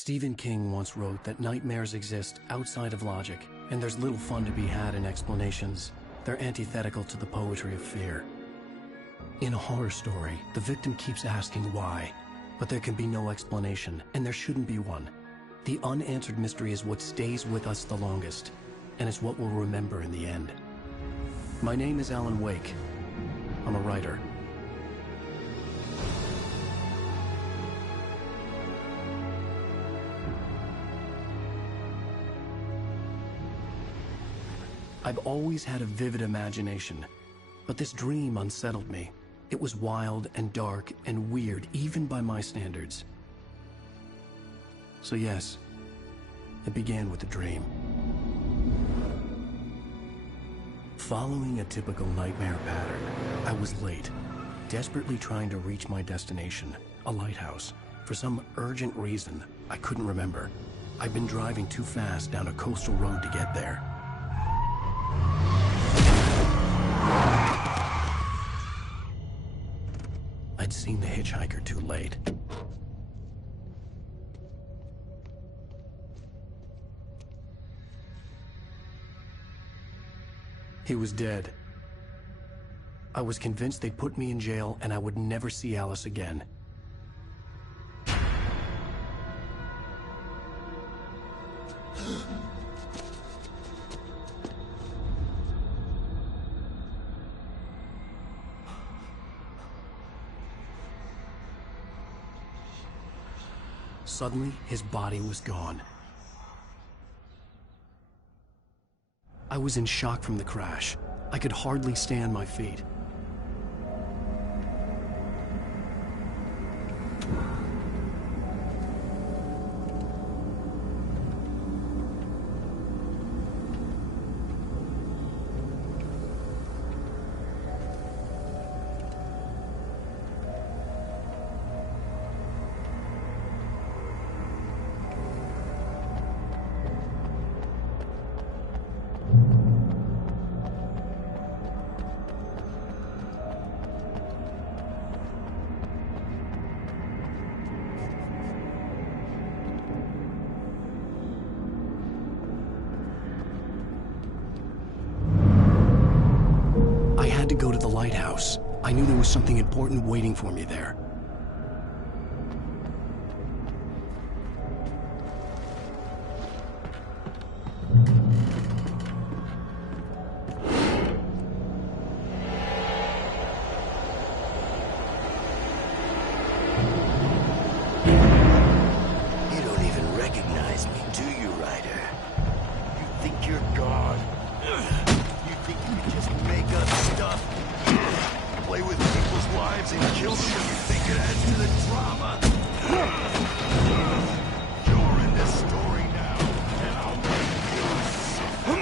Stephen King once wrote that nightmares exist outside of logic, and there's little fun to be had in explanations. They're antithetical to the poetry of fear. In a horror story, the victim keeps asking why, but there can be no explanation, and there shouldn't be one. The unanswered mystery is what stays with us the longest, and it's what we'll remember in the end. My name is Alan Wake. I'm a writer. I've always had a vivid imagination, but this dream unsettled me. It was wild and dark and weird, even by my standards. So yes, it began with a dream. Following a typical nightmare pattern, I was late, desperately trying to reach my destination, a lighthouse. For some urgent reason, I couldn't remember. I'd been driving too fast down a coastal road to get there. I'd seen the hitchhiker too late. He was dead. I was convinced they'd put me in jail and I would never see Alice again. Suddenly, his body was gone. I was in shock from the crash. I could hardly stand my feet. To go to the lighthouse. I knew there was something important waiting for me there. You don't even recognize me, do you, Ryder? You think you're God? You think you can just make up stuff? Play with people's lives and kill them when you think it adds to the drama? You're in this story now, and I'll make you suffer.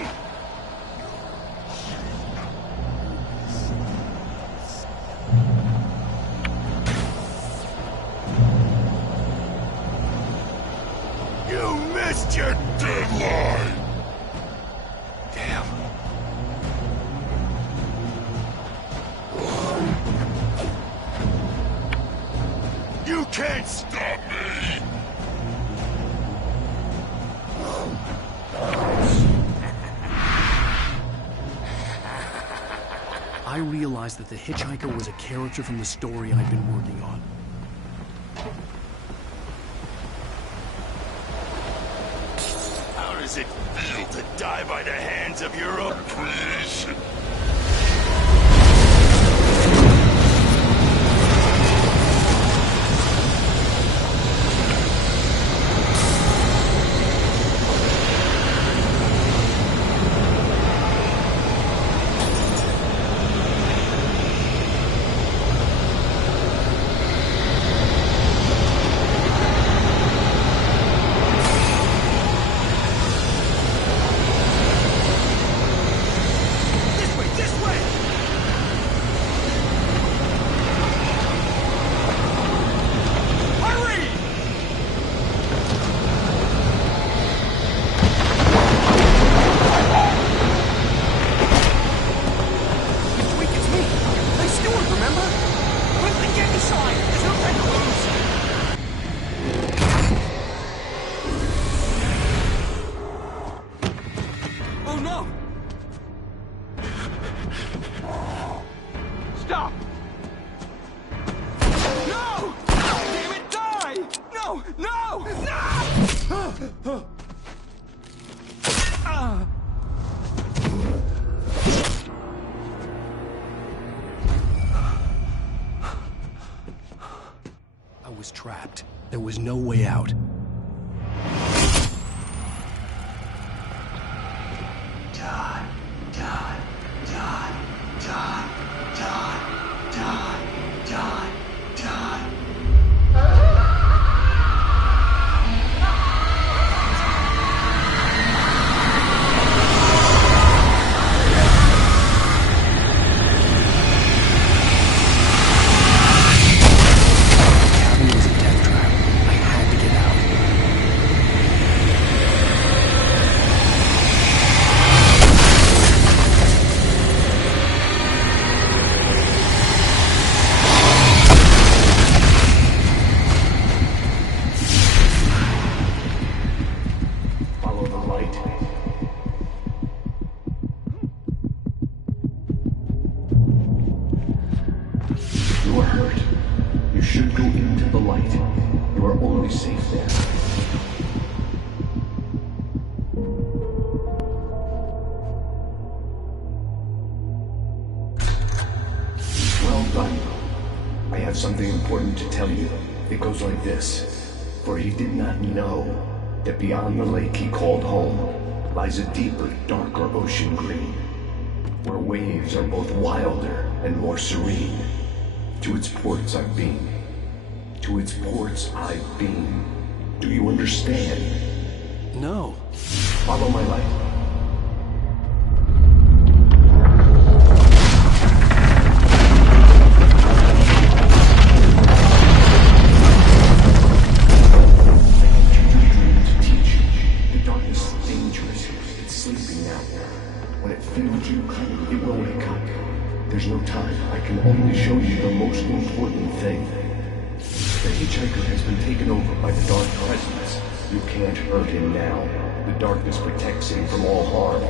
You missed your deadline! Damn. You can't stop me! I realized that the hitchhiker was a character from the story I'd been working on. How does it feel to die by the hands of your own creation? This was trapped. There was no way out. Die, die, die, die, die, die, die, die. You are hurt. You should go into the light. You are only safe there. Well done. I have something important to tell you. It goes like this. For he did not know that beyond the lake he called home lies a deeper, darker ocean green, where waves are both wilder and more serene. To its ports I've been. To its ports I've been. Do you understand? No. Follow my light. It will wake up. There's no time. I can only show you the most important thing. The hitchhiker has been taken over by the dark presence. You can't hurt him now. The darkness protects him from all harm.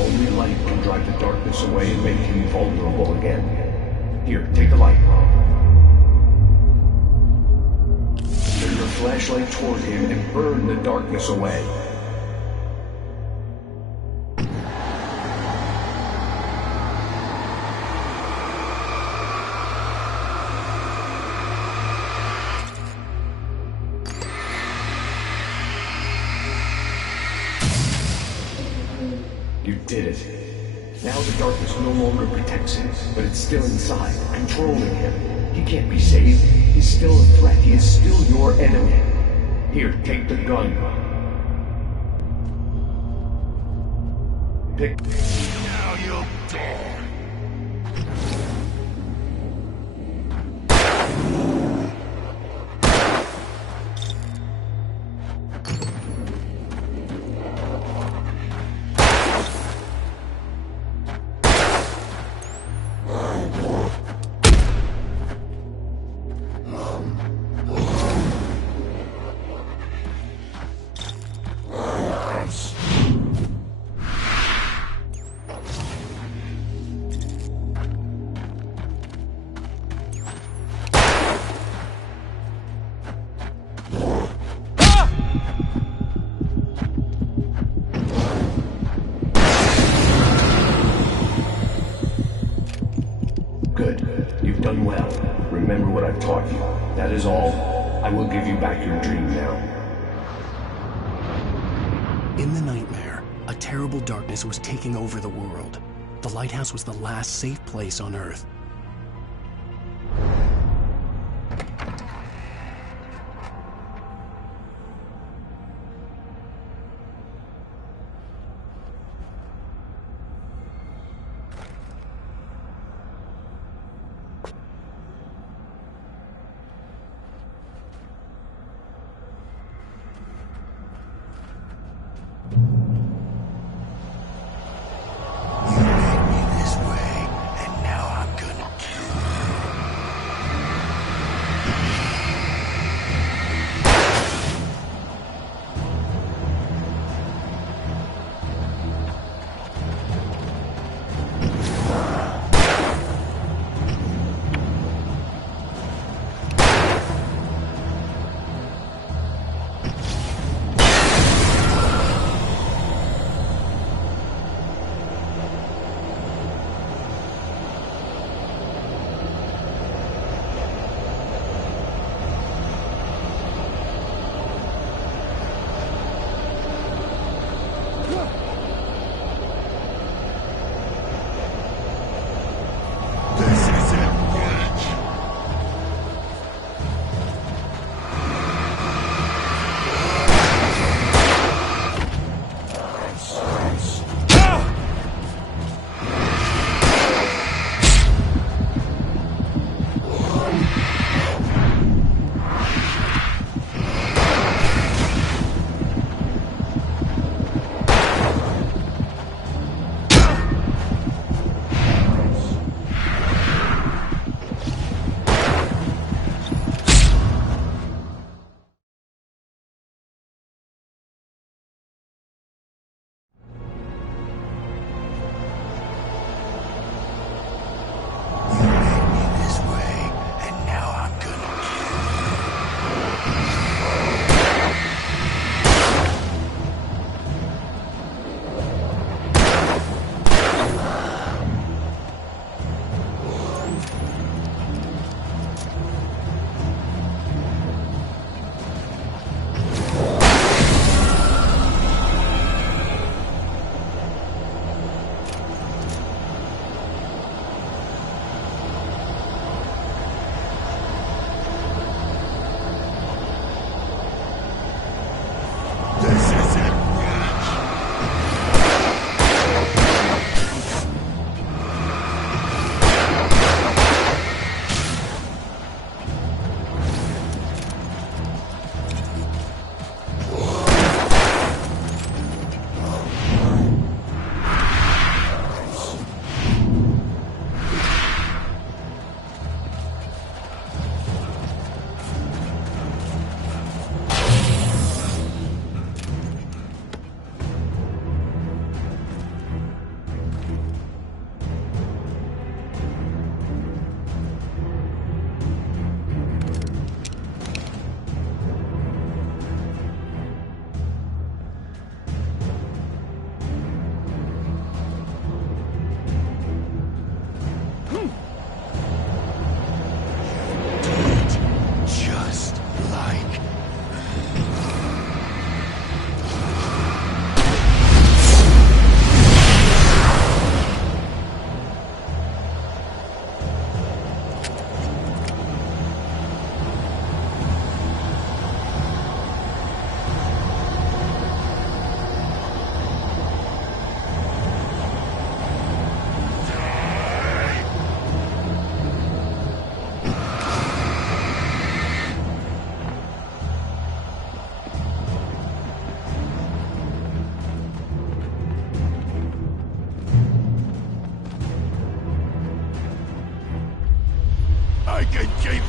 Only light can drive the darkness away and make him vulnerable again. Here, take the light. Turn your flashlight toward him and burn the darkness away. You did it. Now the darkness no longer protects him, but it's still inside, controlling him. He can't be saved. He's still a threat. He is still your enemy. Here, take the gun. Pick. Now you'll die. Good. You've done well. Remember what I've taught you. That is all. I will give you back your dream now. In the nightmare, a terrible darkness was taking over the world. The lighthouse was the last safe place on Earth. You led me this way, and now I'm gonna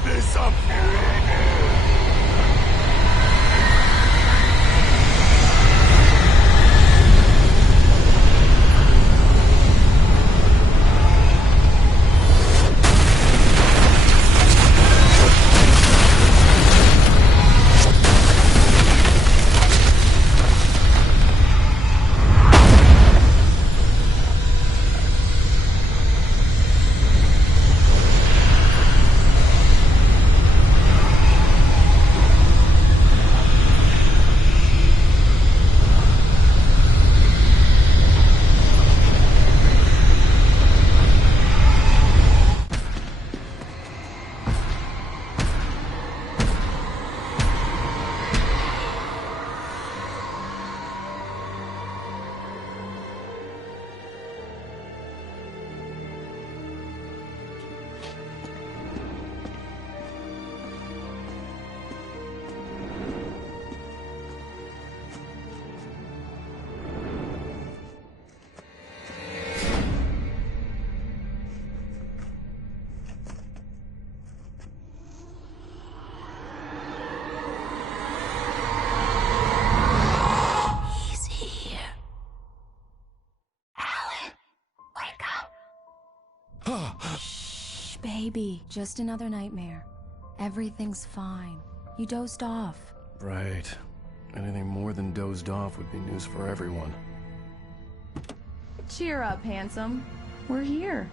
this up here. Shh, baby. Just another nightmare. Everything's fine. You dozed off. Right. Anything more than dozed off would be news for everyone. Cheer up, handsome. We're here.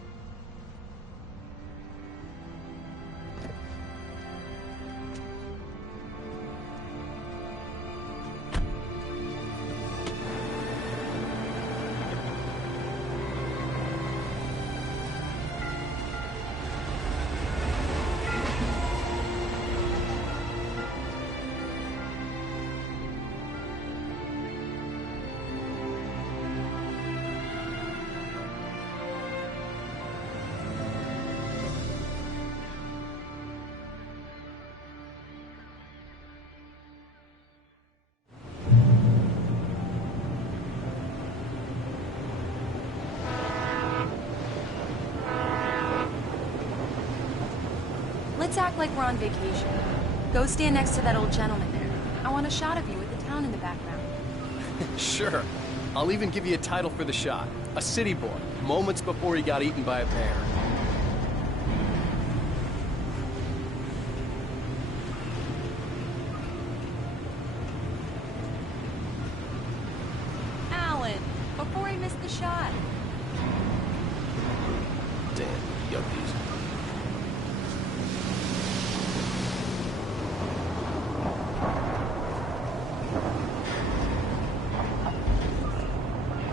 Let's act like we're on vacation. Go stand next to that old gentleman there. I want a shot of you with the town in the background. Sure. I'll even give you a title for the shot. A city boy, moments before he got eaten by a bear. Alan, before he missed the shot. Damn, yuppies.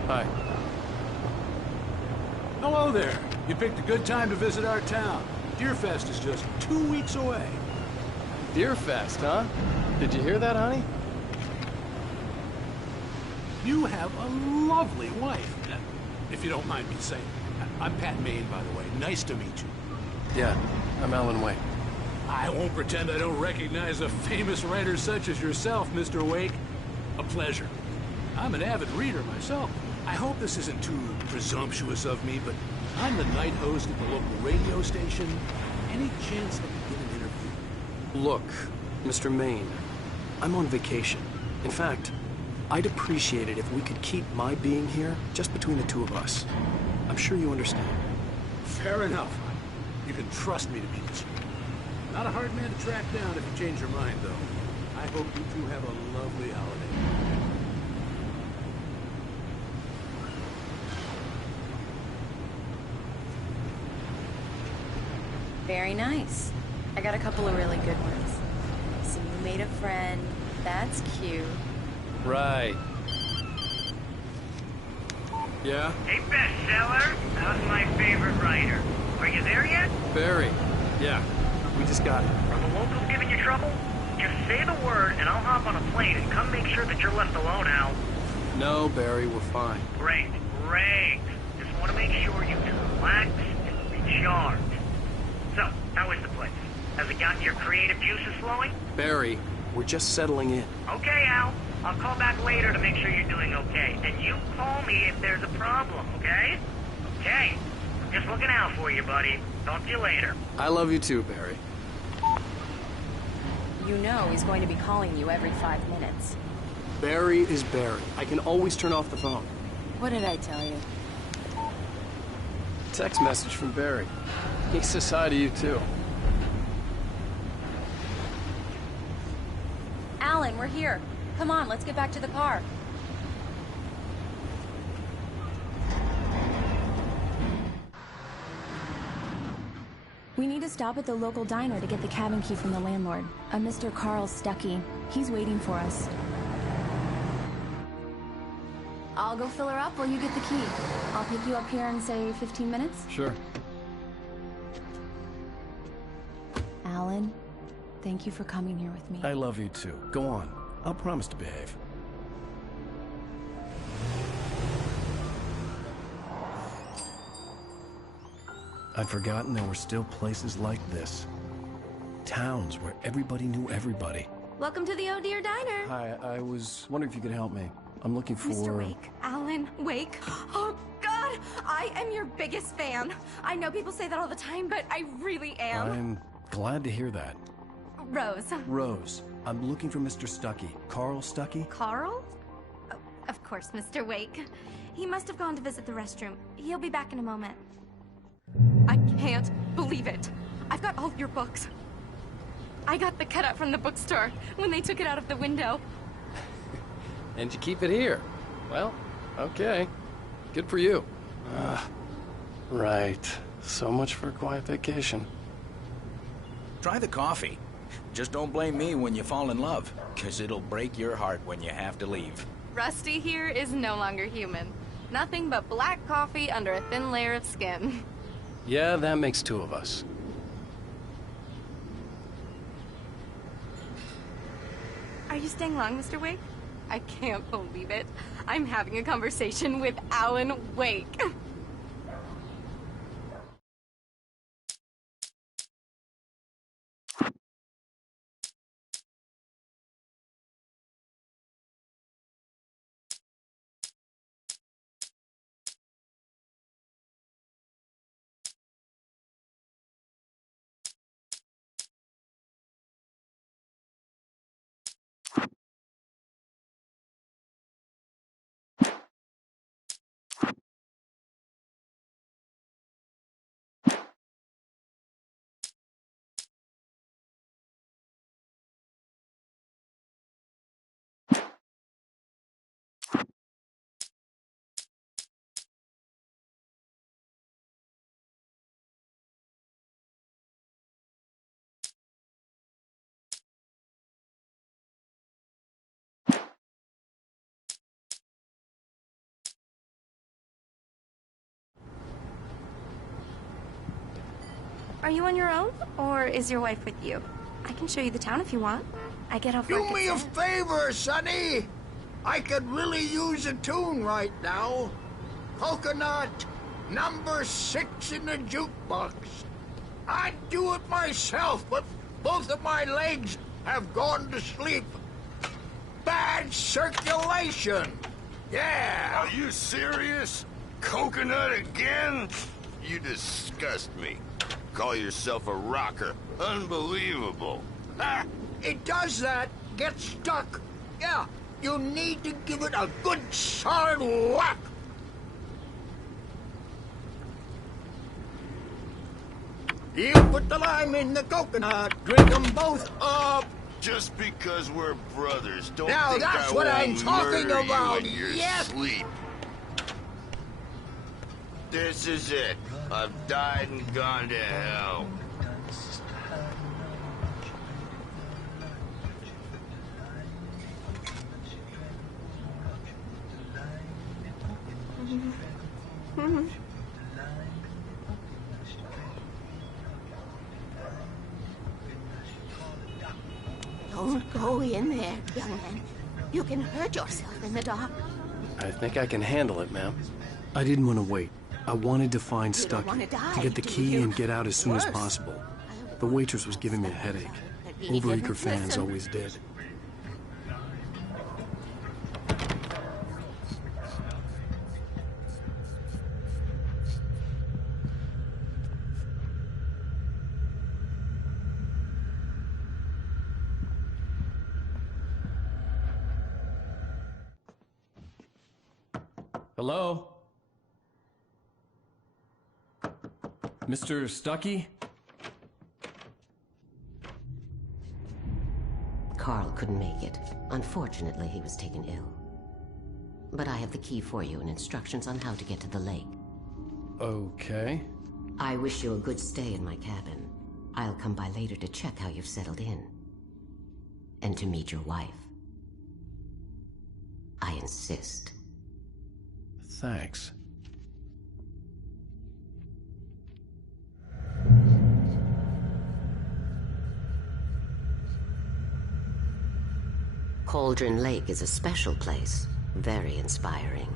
Hi. Hello there. You picked a good time to visit our town. Deerfest is just 2 weeks away. Deerfest, huh? Did you hear that, honey? You have a lovely wife. If you don't mind me saying. I'm Pat Maine, by the way. Nice to meet you. Yeah, I'm Alan Wake. I won't pretend I don't recognize a famous writer such as yourself, Mr. Wake. A pleasure. I'm an avid reader myself. I hope this isn't too presumptuous of me, but I'm the night host at the local radio station. Any chance I could get an interview? Look, Mr. Maine, I'm on vacation. In fact, I'd appreciate it if we could keep my being here just between the two of us. I'm sure you understand. Fair enough. You can trust me to be discreet. Not a hard man to track down if you change your mind, though. I hope you two have a lovely holiday. Very nice. I got a couple of really good ones. So you made a friend. That's cute. Right. Yeah? Hey, bestseller. How's my favorite writer? Are you there yet? Barry. Yeah, we just got it. Are the locals giving you trouble? Just say the word, and I'll hop on a plane and come make sure that you're left alone, Al. No, Barry, we're fine. Great, great. Just want to make sure you can relax and recharge. So, how is the place? Has it gotten your creative juices flowing? Barry, we're just settling in. Okay, Al. I'll call back later to make sure you're doing okay. And you call me if there's a problem, okay? Okay. I'm just looking out for you, buddy. Talk to you later. I love you too, Barry. You know he's going to be calling you every 5 minutes. Barry is Barry. I can always turn off the phone. What did I tell you? Text message from Barry. He says hi to you too. Alan, we're here. Come on, let's get back to the car. We need to stop at the local diner to get the cabin key from the landlord, a Mr. Carl Stuckey. He's waiting for us. I'll go fill her up while you get the key. I'll pick you up here in, say, 15 minutes? Sure. Alan, thank you for coming here with me. I love you too. Go on. I'll promise to behave. I'd forgotten there were still places like this. Towns where everybody knew everybody. Welcome to the Oh Dear Diner. Hi, I was wondering if you could help me. I'm looking for... Mr. Wake. Alan Wake. Oh, God! I am your biggest fan. I know people say that all the time, but I really am. I'm glad to hear that. Rose. Rose, I'm looking for Mr. Stuckey. Carl Stuckey? Carl? Oh, of course, Mr. Wake. He must have gone to visit the restroom. He'll be back in a moment. I can't believe it. I've got all of your books. I got the cutout from the bookstore when they took it out of the window. And you keep it here. Well, okay. Good for you. Right. So much for a quiet vacation. Try the coffee. Just don't blame me when you fall in love, 'cause it'll break your heart when you have to leave. Rusty here is no longer human. Nothing but black coffee under a thin layer of skin. Yeah, that makes two of us. Are you staying long, Mr. Wake? I can't believe it. I'm having a conversation with Alan Wake. Are you on your own, or is your wife with you? I can show you the town if you want. I get off work Do me a at 7. favor, Sonny. I could really use a tune right now. Coconut, number 6 in the jukebox. I'd do it myself, but both of my legs have gone to sleep. Bad circulation. Yeah. Are you serious? Coconut again? You disgust me. Call yourself a rocker. Unbelievable. Ah, it does that. Get stuck. Yeah, you need to give it a good solid whack. You put the lime in the coconut, drink them both up. Just because we're brothers, don't Now think that's I what won't I'm talking murder about, you in your yes. sleep. This is it. I've died and gone to hell. Don't go in there, young man. You can hurt yourself in the dark. I think I can handle it, ma'am. I didn't want to wait. I wanted to find You don't Stuckey, wanna die, to get the do key you? and get out as soon as Worse. possible. The waitress was giving me a headache. He Overeager didn't fans listen. always did. Hello? Mr. Stuckey? Carl couldn't make it. Unfortunately, he was taken ill. But I have the key for you and instructions on how to get to the lake. Okay. I wish you a good stay in my cabin. I'll come by later to check how you've settled in. And to meet your wife. I insist. Thanks. Cauldron Lake is a special place. Very inspiring.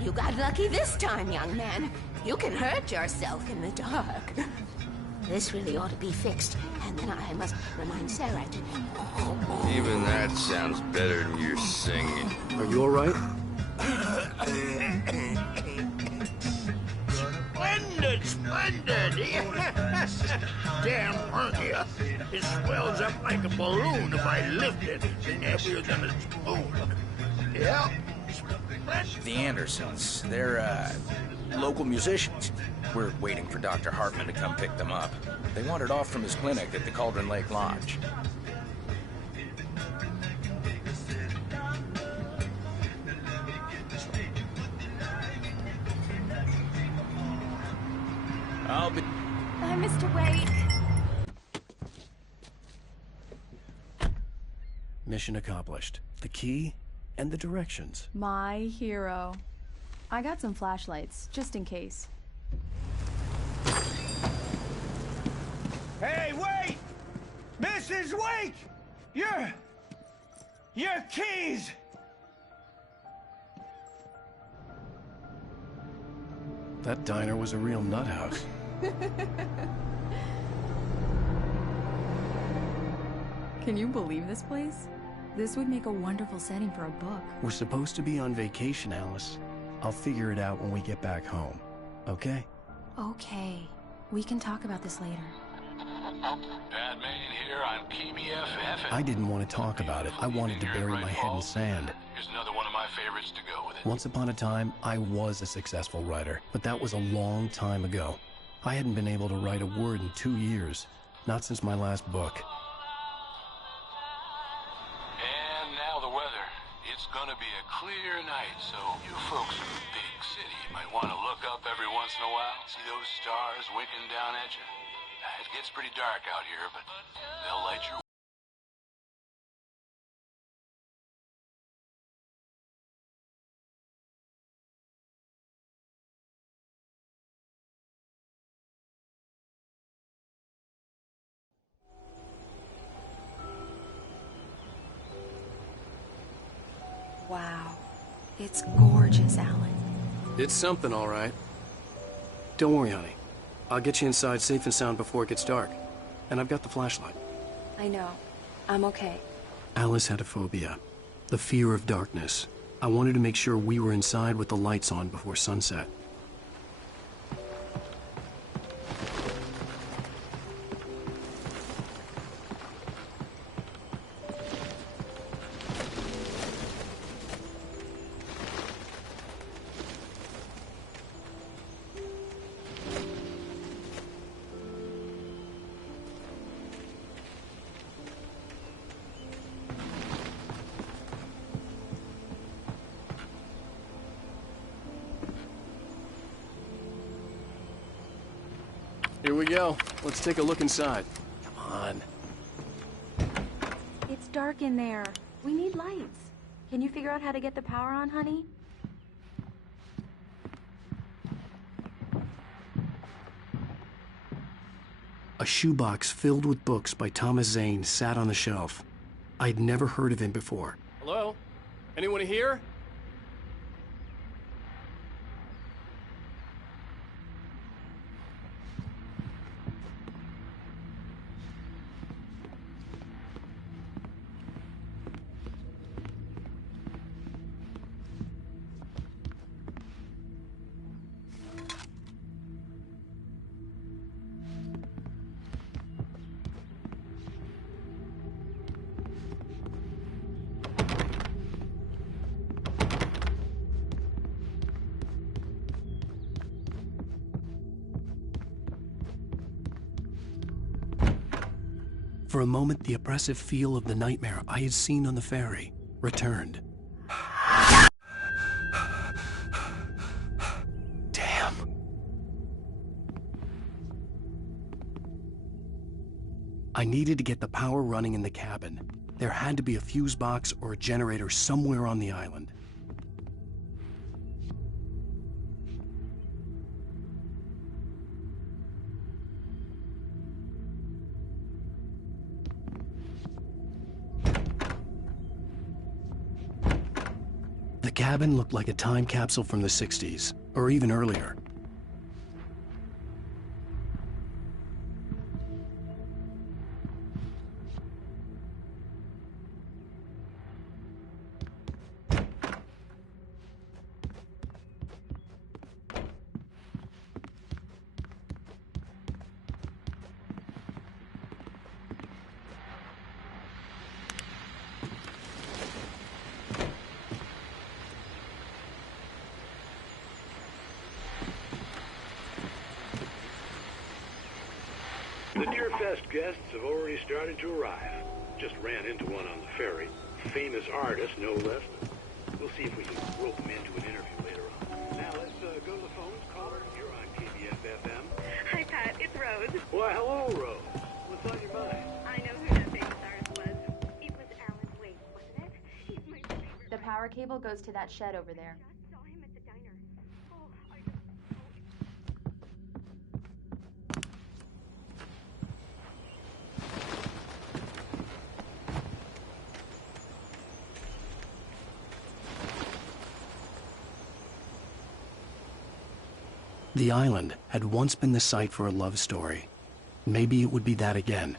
You got lucky this time, young man. You can hurt yourself in the dark. This really ought to be fixed, and then I must remind Sarah to... Even that sounds better than your singing. Are you alright? Splendid, splendid! Damn hernia. It swells up like a balloon if I lift it. It's heavier than a spoon. Yeah. The Andersons, they're, local musicians. We're waiting for Dr. Hartman to come pick them up. They wandered off from his clinic at the Cauldron Lake Lodge. I'll be... Bye, Mr. Wake. Mission accomplished. The key and the directions. My hero. I got some flashlights, just in case. Hey, wait! Mrs. Wake! Your keys! That diner was a real nut house. Can you believe this place? This would make a wonderful setting for a book. We're supposed to be on vacation, Alice. I'll figure it out when we get back home. Okay? Okay. We can talk about this later. Bad man here on KBFF. I didn't want to talk about it. I wanted to bury my head in sand. Here's another one of my favorites to go with it. Once upon a time, I was a successful writer, but that was a long time ago. I hadn't been able to write a word in 2 years. Not since my last book. And now the weather. It's gonna be a clear night, so you folks in the big city might want to look up every once in a while. See those stars winking down at you? It gets pretty dark out here, but they'll light your... Wow. It's gorgeous, Alan. It's something, all right. Don't worry, honey. I'll get you inside safe and sound before it gets dark. And I've got the flashlight. I know. I'm okay. Alice had a phobia. The fear of darkness. I wanted to make sure we were inside with the lights on before sunset. Here we go. Let's take a look inside. Come on. It's dark in there. We need lights. Can you figure out how to get the power on, honey? A shoebox filled with books by Thomas Zane sat on the shelf. I'd never heard of him before. Hello? Anyone here? For a moment, the oppressive feel of the nightmare I had seen on the ferry returned. Damn. I needed to get the power running in the cabin. There had to be a fuse box or a generator somewhere on the island. The cabin looked like a time capsule from the 60s, or even earlier. The Deerfest guests have already started to arrive. Just ran into one on the ferry. Famous artist, no less. We'll see if we can rope him into an interview later on. Now let's go to the phones. Caller, you're on KBF-FM. Hi, Pat. It's Rose. Why, hello, Rose. What's on your mind? I know who that famous artist was. It was Alan Wake, wasn't it? He's my favorite. The power cable goes to that shed over there. I saw him at the diner. Oh, The island had once been the site for a love story. Maybe it would be that again.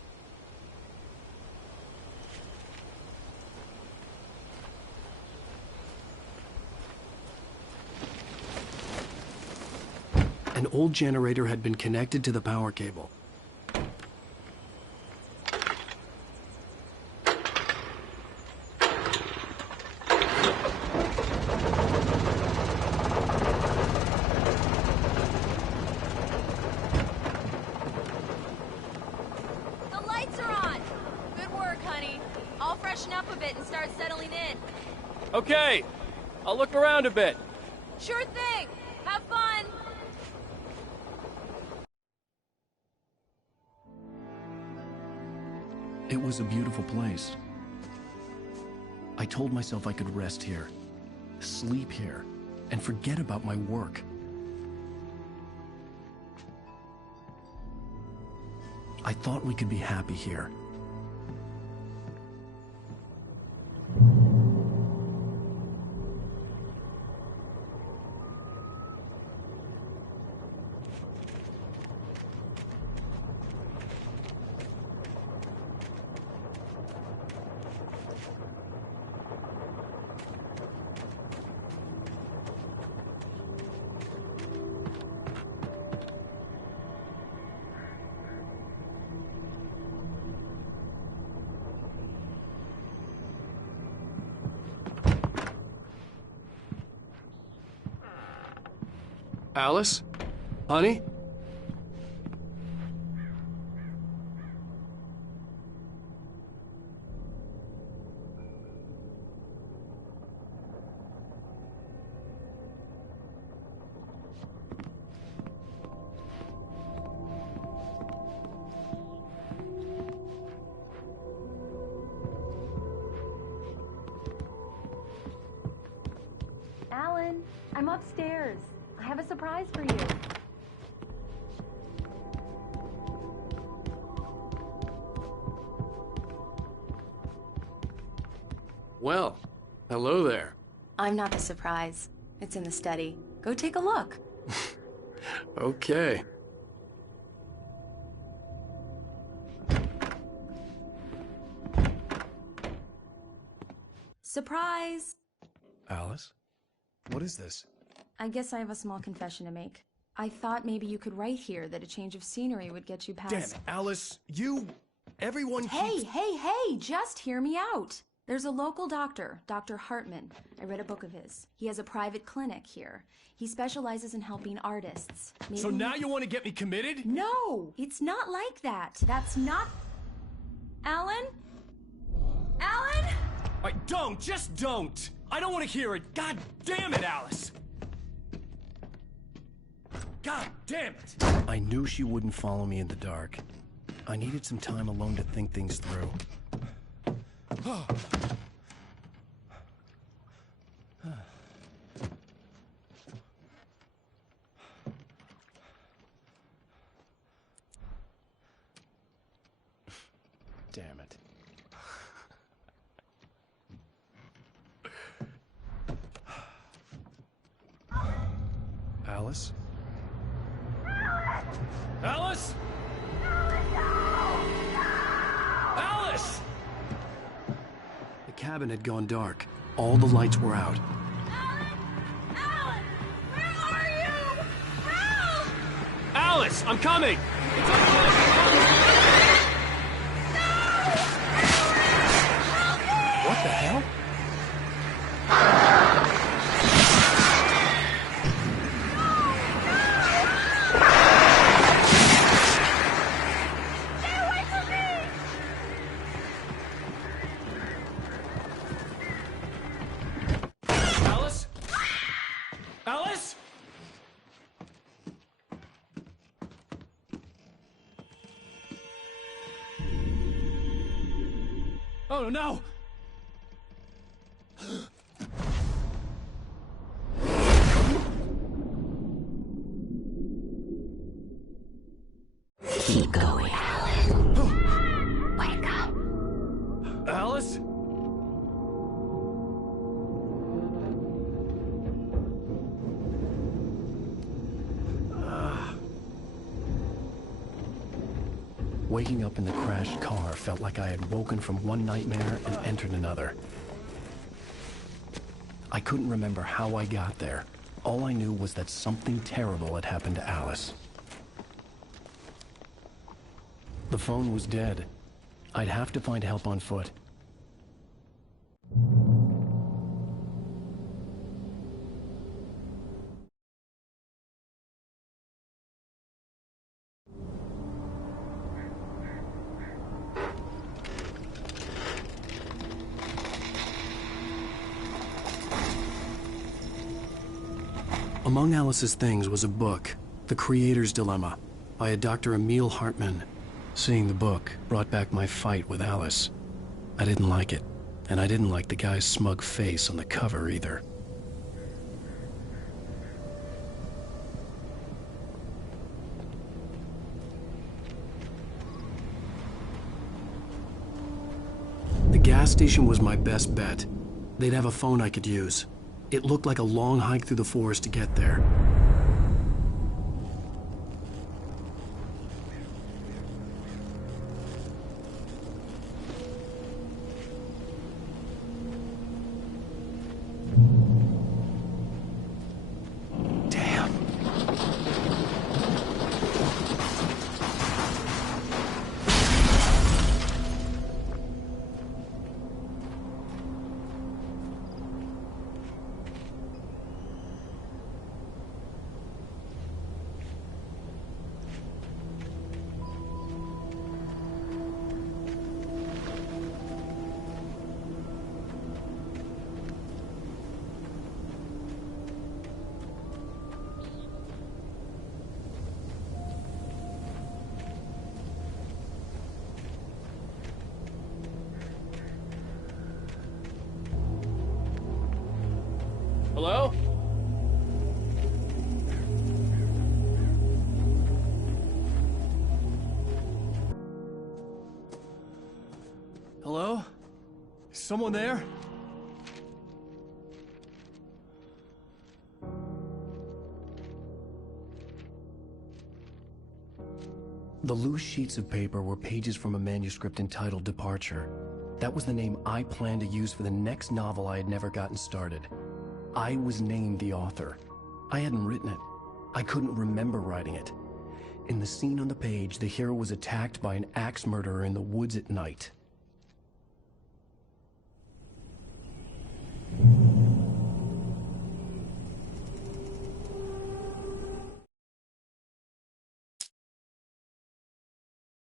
An old generator had been connected to the power cable. Okay, I'll look around a bit. Sure thing. Have fun. It was a beautiful place. I told myself I could rest here, sleep here, and forget about my work. I thought we could be happy here. Alice? Honey? Alan, I'm upstairs. I have a surprise for you. Well, hello there. I'm not the surprise. It's in the study. Go take a look. Okay. Surprise! Alice? What is this? I guess I have a small confession to make. I thought maybe you could write here that a change of scenery would get you past... Damn it, Alice, everyone Hey, just hear me out. There's a local doctor, Dr. Hartman. I read a book of his. He has a private clinic here. He specializes in helping artists. Maybe So now you want to get me committed? No, it's not like that. That's not... Alan? Alan? Don't! Just don't! I don't want to hear it! God damn it, Alice! God damn it! I knew she wouldn't follow me in the dark. I needed some time alone to think things through. Damn it. Alice? Alice? Alice! The cabin had gone dark. All the lights were out. Alice, I'm coming! What the hell? Alice? Alice? Oh no! Keep going, Alan. Wake up. Alice? Waking up in the crashed car felt like I had woken from one nightmare and entered another. I couldn't remember how I got there. All I knew was that something terrible had happened to Alice. The phone was dead. I'd have to find help on foot. Among Alice's things was a book, The Creator's Dilemma, by a Dr. Emil Hartman. Seeing the book brought back my fight with Alice. I didn't like it, and I didn't like the guy's smug face on the cover either. The gas station was my best bet. They'd have a phone I could use. It looked like a long hike through the forest to get there. Hello? Hello? Is someone there? The loose sheets of paper were pages from a manuscript entitled Departure. That was the name I planned to use for the next novel I had never gotten started. I was named the author. I hadn't written it. I couldn't remember writing it. In the scene on the page, the hero was attacked by an axe murderer in the woods at night.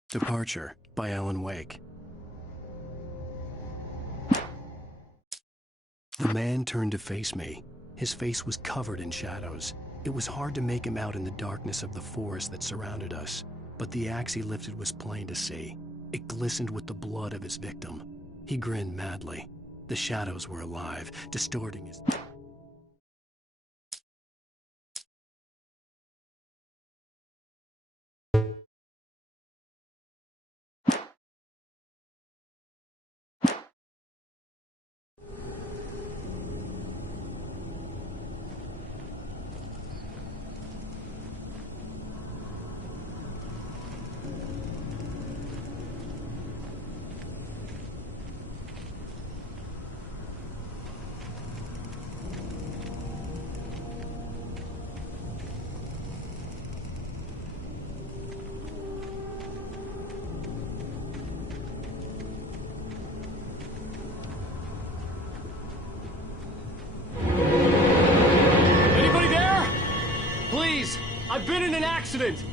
Departure by Alan Wake. The man turned to face me. His face was covered in shadows. It was hard to make him out in the darkness of the forest that surrounded us, but the axe he lifted was plain to see. It glistened with the blood of his victim. He grinned madly. The shadows were alive, distorting his... I've been in an accident!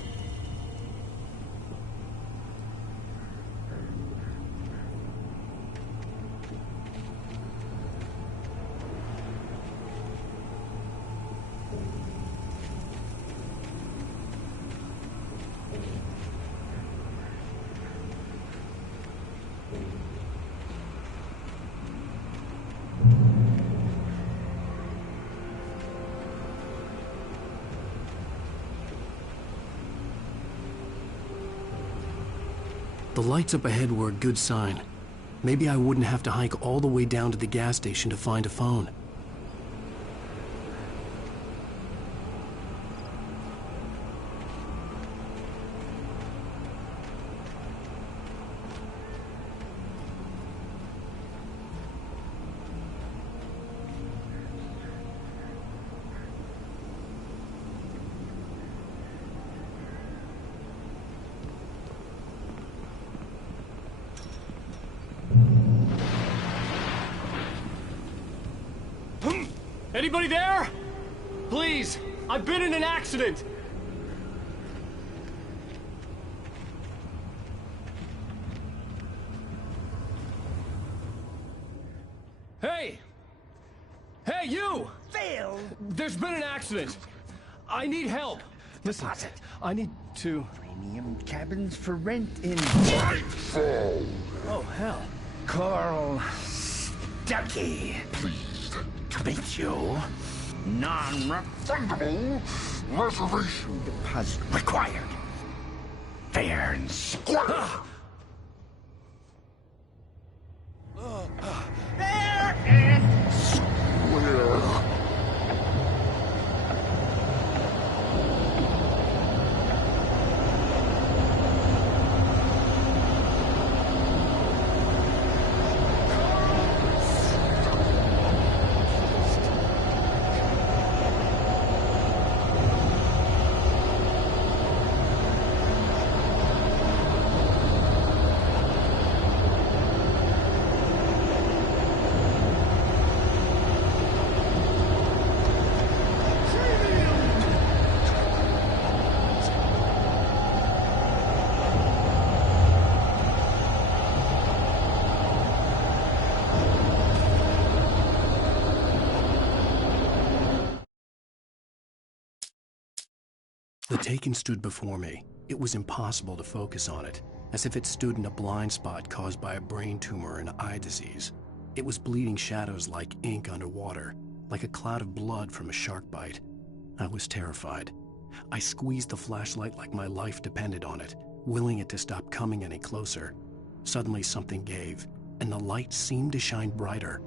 The lights up ahead were a good sign. Maybe I wouldn't have to hike all the way down to the gas station to find a phone. Anybody there? Please, I've been in an accident. Hey! Hey, you! Phil! There's been an accident. I need help. Listen, I need to... Premium cabins for rent in... Nightfall! Oh, hell. Carl Stucky. Pleased To meet you. Non-refundable reservation deposit required. Fair and square. Fair and square. The Taken stood before me. It was impossible to focus on it, as if it stood in a blind spot caused by a brain tumor and eye disease. It was bleeding shadows like ink underwater, like a cloud of blood from a shark bite. I was terrified. I squeezed the flashlight like my life depended on it, willing it to stop coming any closer. Suddenly something gave, and the light seemed to shine brighter.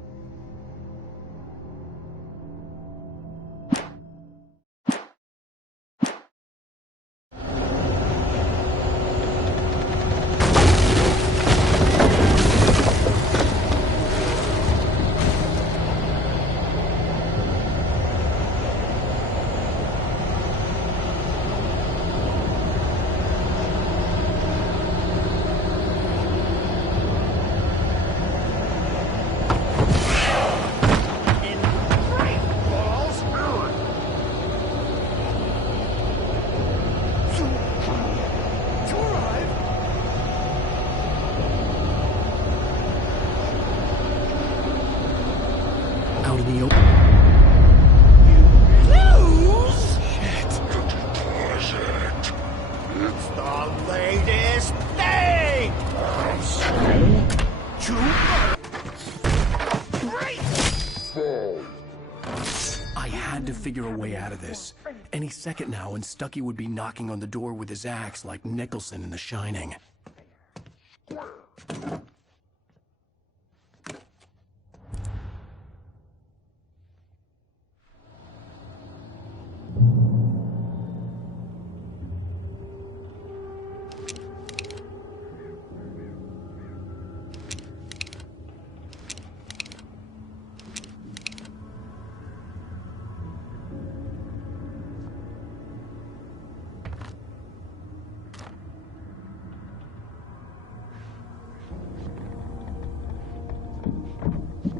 I had to figure a way out of this. Any second now, and Stucky would be knocking on the door with his axe like Nicholson in The Shining.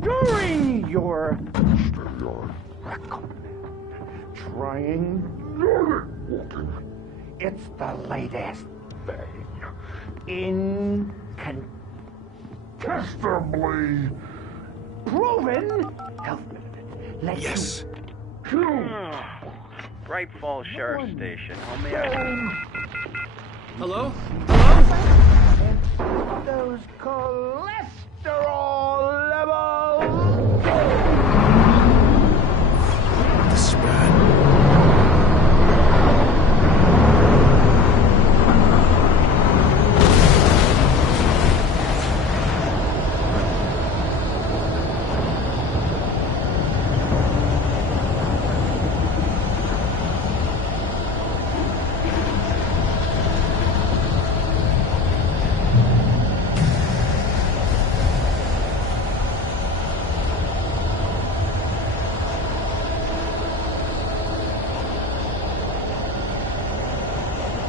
During your trying, it's the latest thing. Incontestably proven. Yes. Bright Falls Sheriff Station. How may I... Hello? Those cholesterol levels. This is bad.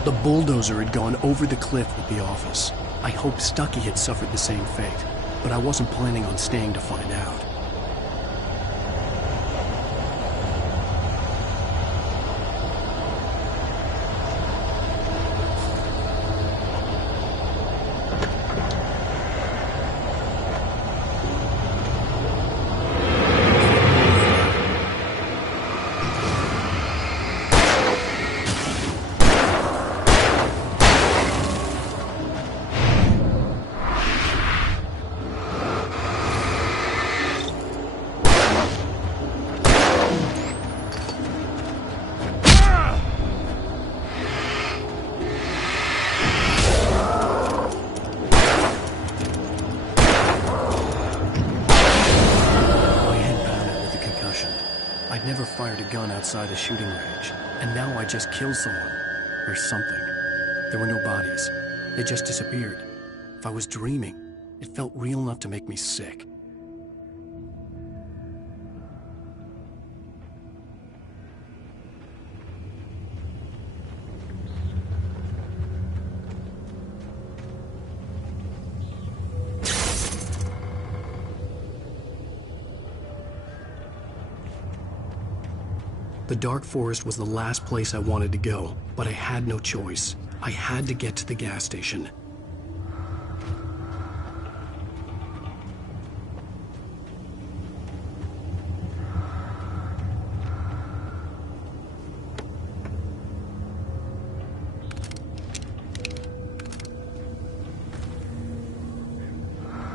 The bulldozer had gone over the cliff with the office. I hoped Stucky had suffered the same fate, but I wasn't planning on staying to find out. I'd never fired a gun outside a shooting range, and now I just killed someone. Or something. There were no bodies. They just disappeared. If I was dreaming, it felt real enough to make me sick. The dark forest was the last place I wanted to go, but I had no choice. I had to get to the gas station.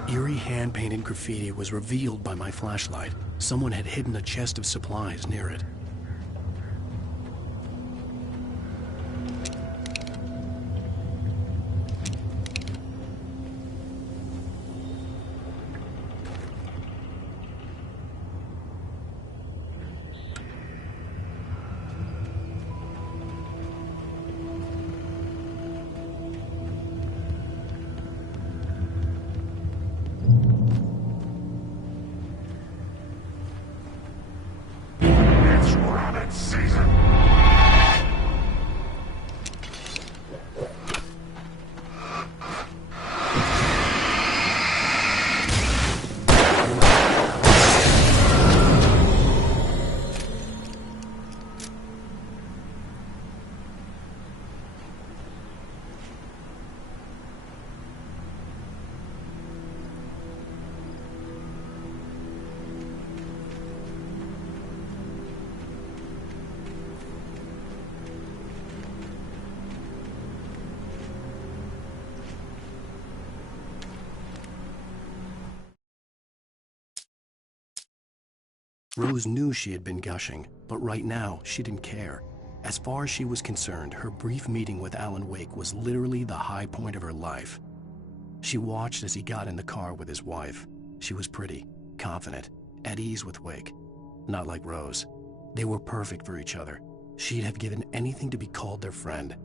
Eerie hand-painted graffiti was revealed by my flashlight. Someone had hidden a chest of supplies near it. Rose knew she had been gushing, but right now she didn't care. As far as she was concerned, her brief meeting with Alan Wake was literally the high point of her life. She watched as he got in the car with his wife. She was pretty, confident, at ease with Wake. Not like Rose. They were perfect for each other. She'd have given anything to be called their friend.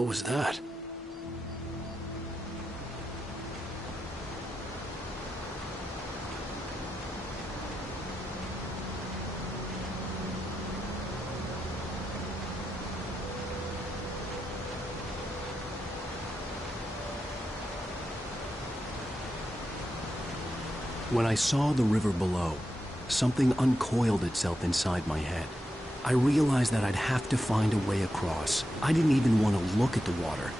What was that? When I saw the river below, something uncoiled itself inside my head. I realized that I'd have to find a way across. I didn't even want to look at the water.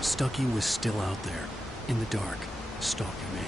Stucky was still out there, in the dark, stalking me.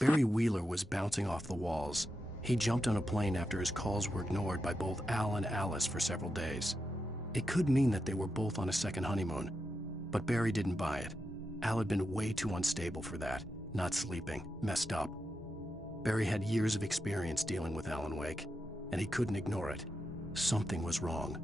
Barry Wheeler was bouncing off the walls. He jumped on a plane after his calls were ignored by both Al and Alice for several days. It could mean that they were both on a second honeymoon, but Barry didn't buy it. Al had been way too unstable for that, not sleeping, messed up. Barry had years of experience dealing with Alan Wake, and he couldn't ignore it. Something was wrong.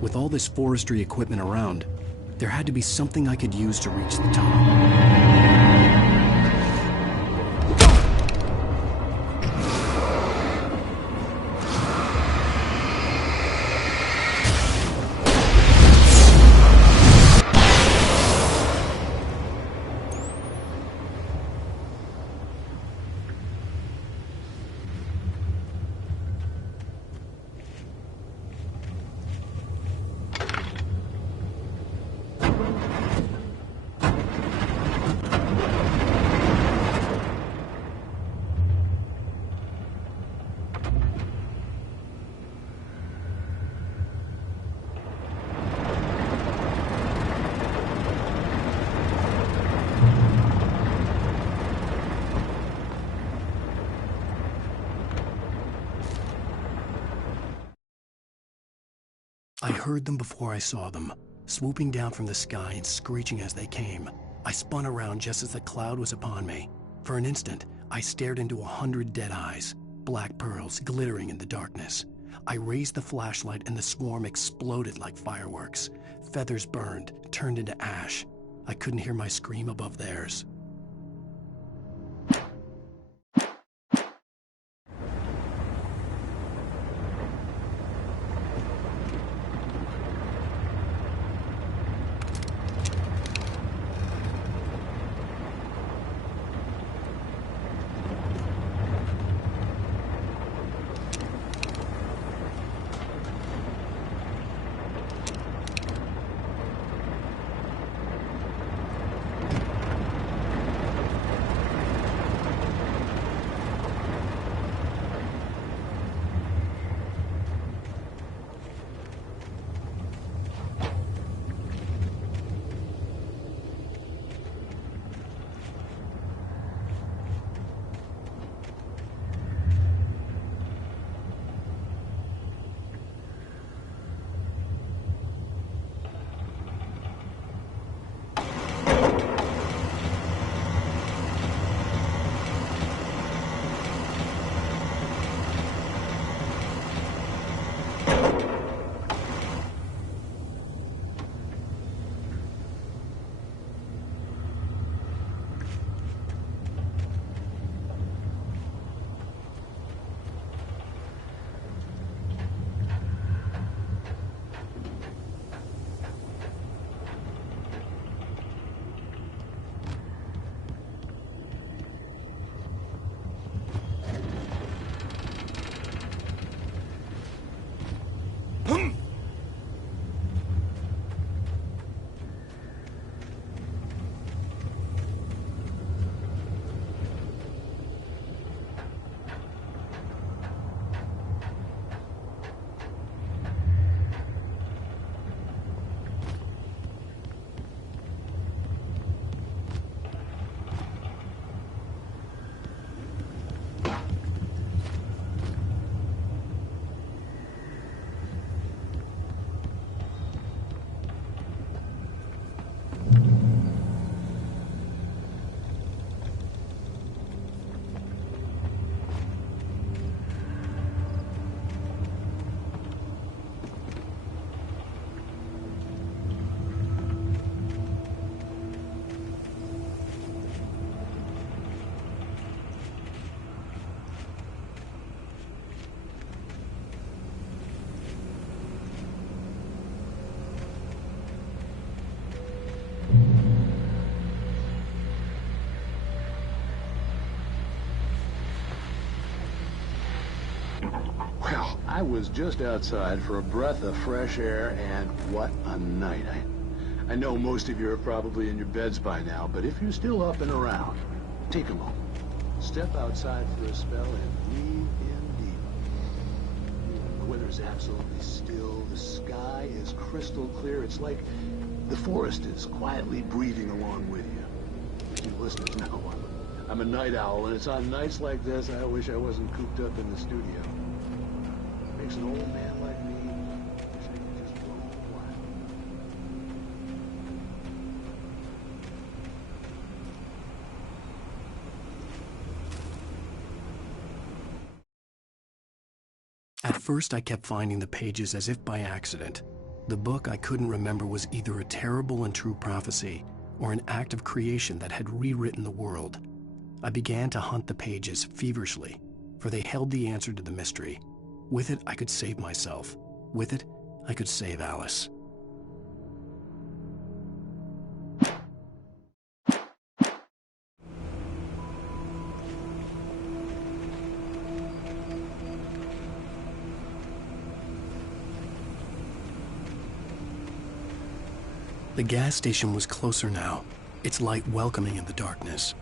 With all this forestry equipment around, there had to be something I could use to reach the top. I heard them before I saw them, swooping down from the sky and screeching as they came. I spun around just as the cloud was upon me. For an instant, I stared into 100 dead eyes, black pearls glittering in the darkness. I raised the flashlight and the swarm exploded like fireworks. Feathers burned, turned into ash. I couldn't hear my scream above theirs. I was just outside for a breath of fresh air, and what a night. I know most of you are probably in your beds by now, but if you're still up and around, take a moment. Step outside for a spell and breathe in deep. The weather's absolutely still. The sky is crystal clear. It's like the forest is quietly breathing along with you. You listeners know I'm a night owl, and it's on nights like this I wish I wasn't cooped up in the studio. Makes an old man like me wish I could just blow a while. At first, I kept finding the pages as if by accident. The book I couldn't remember was either a terrible and true prophecy or an act of creation that had rewritten the world. I began to hunt the pages feverishly, for they held the answer to the mystery. With it, I could save myself. With it, I could save Alice. The gas station was closer now, its light welcoming in the darkness.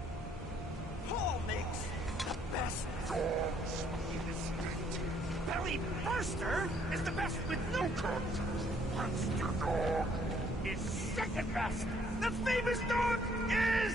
Paul makes the best dogs in the street. Belly Burster is the best with no cuts. Monster Dog is second best. The famous dog is...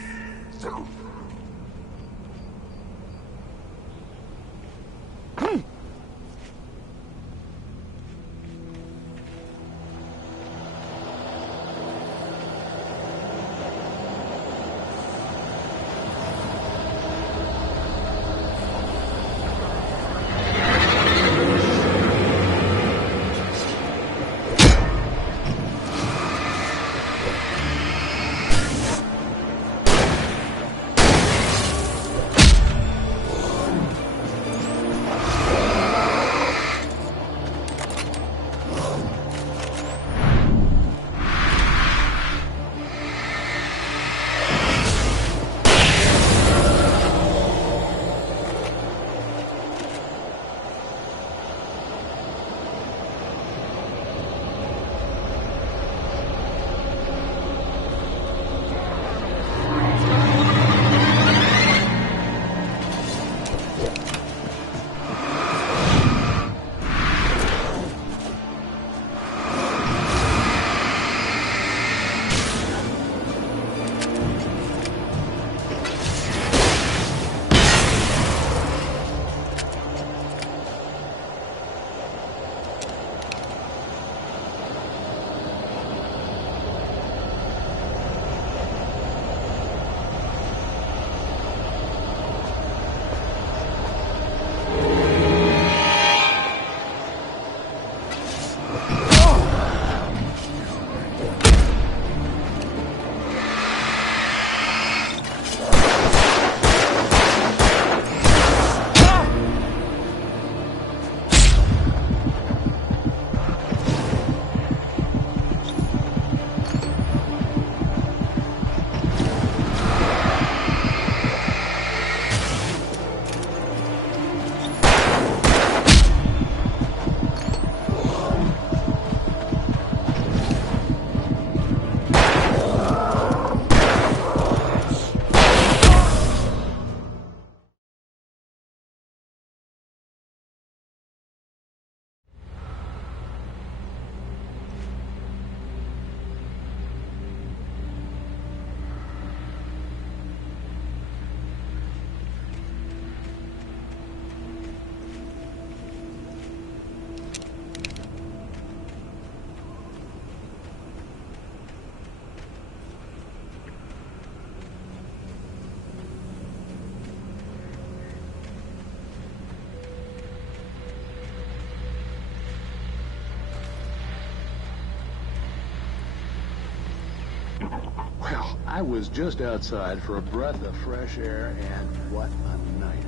Well, I was just outside for a breath of fresh air, and what a night.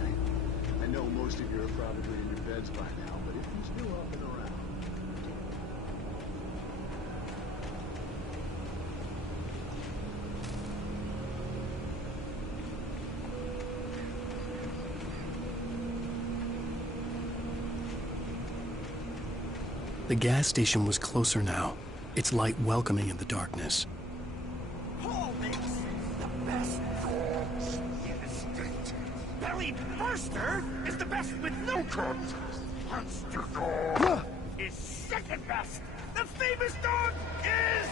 I know most of you are probably in your beds by now, but if you're still up and around... The gas station was closer now, its light welcoming in the darkness. Paul makes the best dogs in the street. Belly Burster is the best with no cuts. Monster Dog is second best. The famous dog is...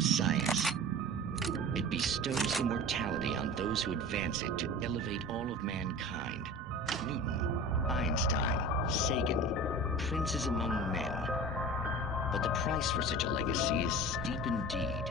Science. It bestows immortality on those who advance it to elevate all of mankind. Newton, Einstein, Sagan, princes among men. But the price for such a legacy is steep indeed.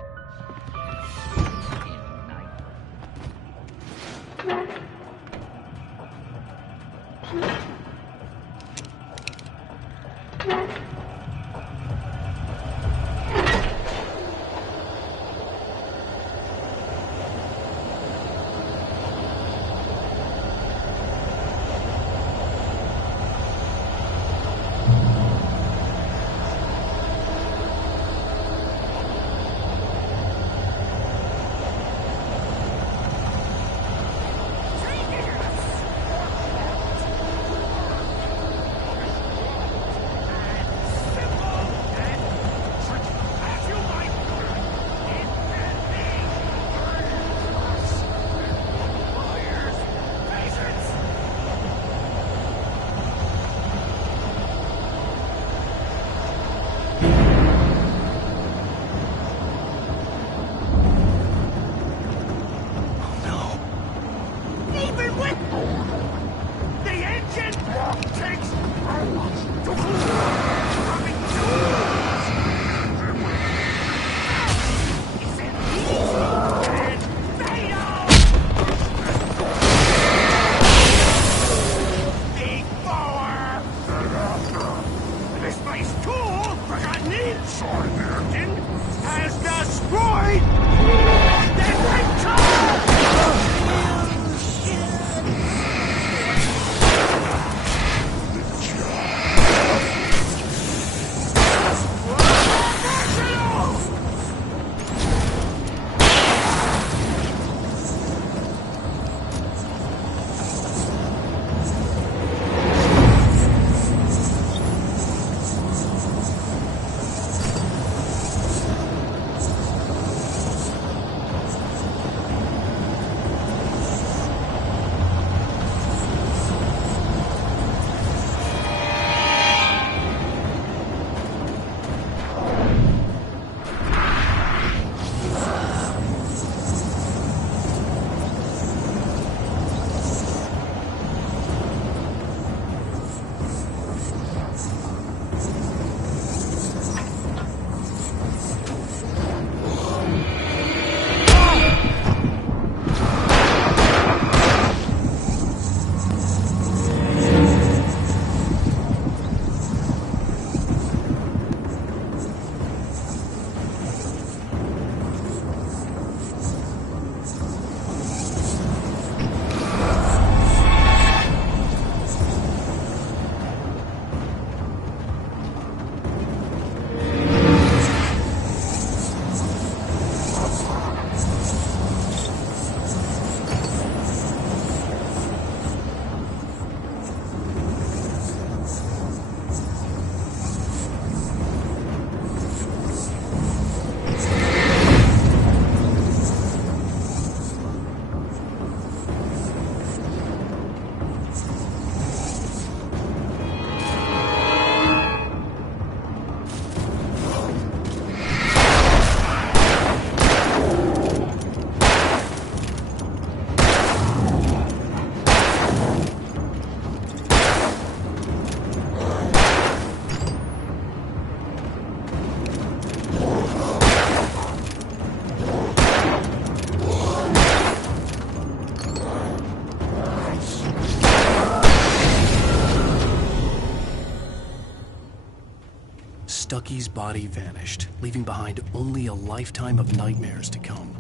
Stucky's body vanished, leaving behind only a lifetime of nightmares to come,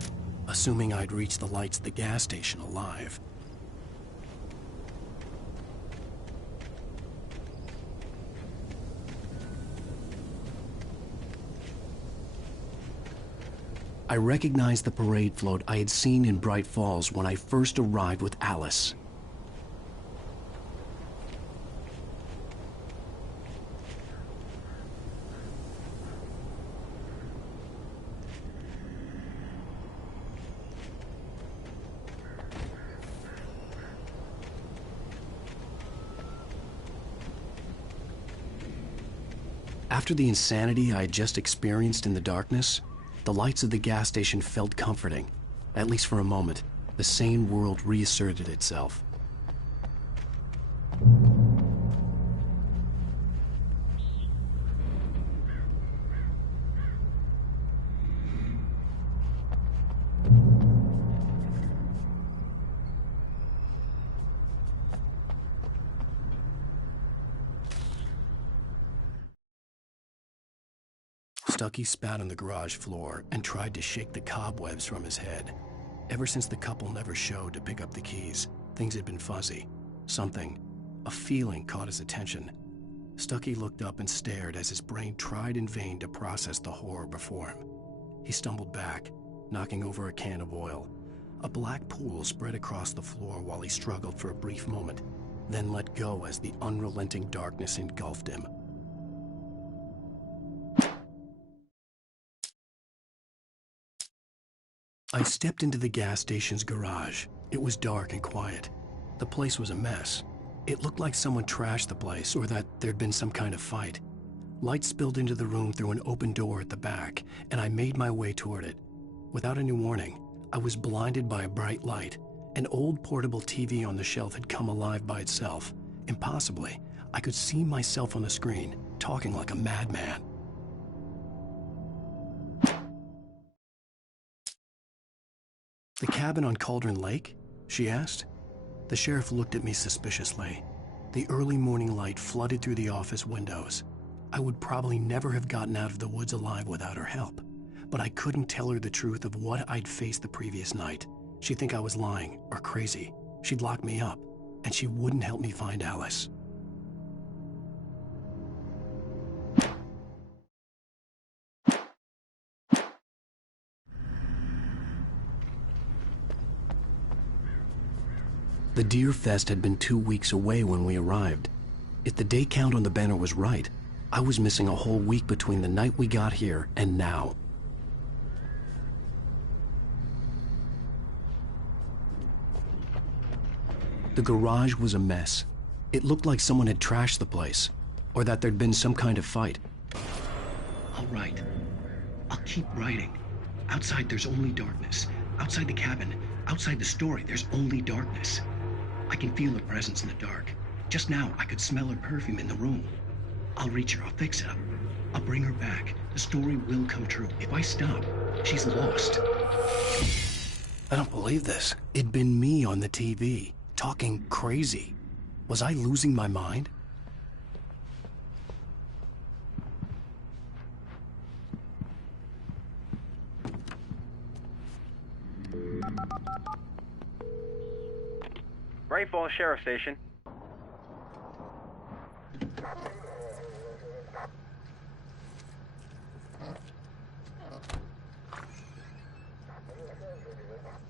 assuming I'd reached the lights at the gas station alive. I recognized the parade float I had seen in Bright Falls when I first arrived with Alice. After the insanity I had just experienced in the darkness, the lights of the gas station felt comforting. At least for a moment, the sane world reasserted itself. Stucky spat on the garage floor and tried to shake the cobwebs from his head. Ever since the couple never showed to pick up the keys, things had been fuzzy. Something, a feeling, caught his attention. Stucky looked up and stared as his brain tried in vain to process the horror before him. He stumbled back, knocking over a can of oil. A black pool spread across the floor while he struggled for a brief moment, then let go as the unrelenting darkness engulfed him. I stepped into the gas station's garage. It was dark and quiet. The place was a mess. It looked like someone trashed the place or that there'd been some kind of fight. Light spilled into the room through an open door at the back, and I made my way toward it. Without any warning, I was blinded by a bright light. An old portable TV on the shelf had come alive by itself. Impossibly, I could see myself on the screen, talking like a madman. "The cabin on Cauldron Lake?" she asked. The sheriff looked at me suspiciously. The early morning light flooded through the office windows. I would probably never have gotten out of the woods alive without her help, but I couldn't tell her the truth of what I'd faced the previous night. She'd think I was lying or crazy. She'd lock me up, and she wouldn't help me find Alice. The Deer Fest had been 2 weeks away when we arrived. If the day count on the banner was right, I was missing a whole week between the night we got here and now. The garage was a mess. It looked like someone had trashed the place, or that there'd been some kind of fight. "I'll write. I'll keep writing. Outside there's only darkness. Outside the cabin, outside the story, there's only darkness. I can feel her presence in the dark. Just now, I could smell her perfume in the room. I'll reach her, I'll fix it up. I'll bring her back. The story will come true. If I stop, she's lost." I don't believe this. It'd been me on the TV, talking crazy. Was I losing my mind? Bright Falls Sheriff Station.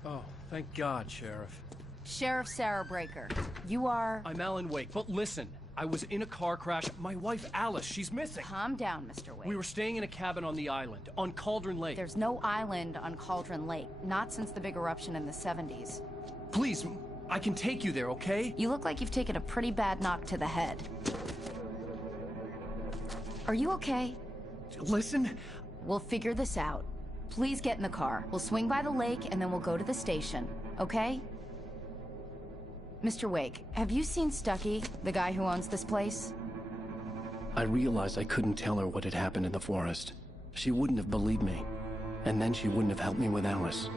Oh, thank God, Sheriff. Sheriff Sarah Breaker. You are... I'm Alan Wake, but listen. I was in a car crash. My wife, Alice, she's missing. Calm down, Mr. Wake. We were staying in a cabin on the island, on Cauldron Lake. There's no island on Cauldron Lake. Not since the big eruption in the 70s. Please, I can take you there, okay? You look like you've taken a pretty bad knock to the head. Are you okay? Listen. We'll figure this out. Please get in the car. We'll swing by the lake and then we'll go to the station, okay? Mr. Wake, have you seen Stucky, the guy who owns this place? I realized I couldn't tell her what had happened in the forest. She wouldn't have believed me. And then she wouldn't have helped me with Alice.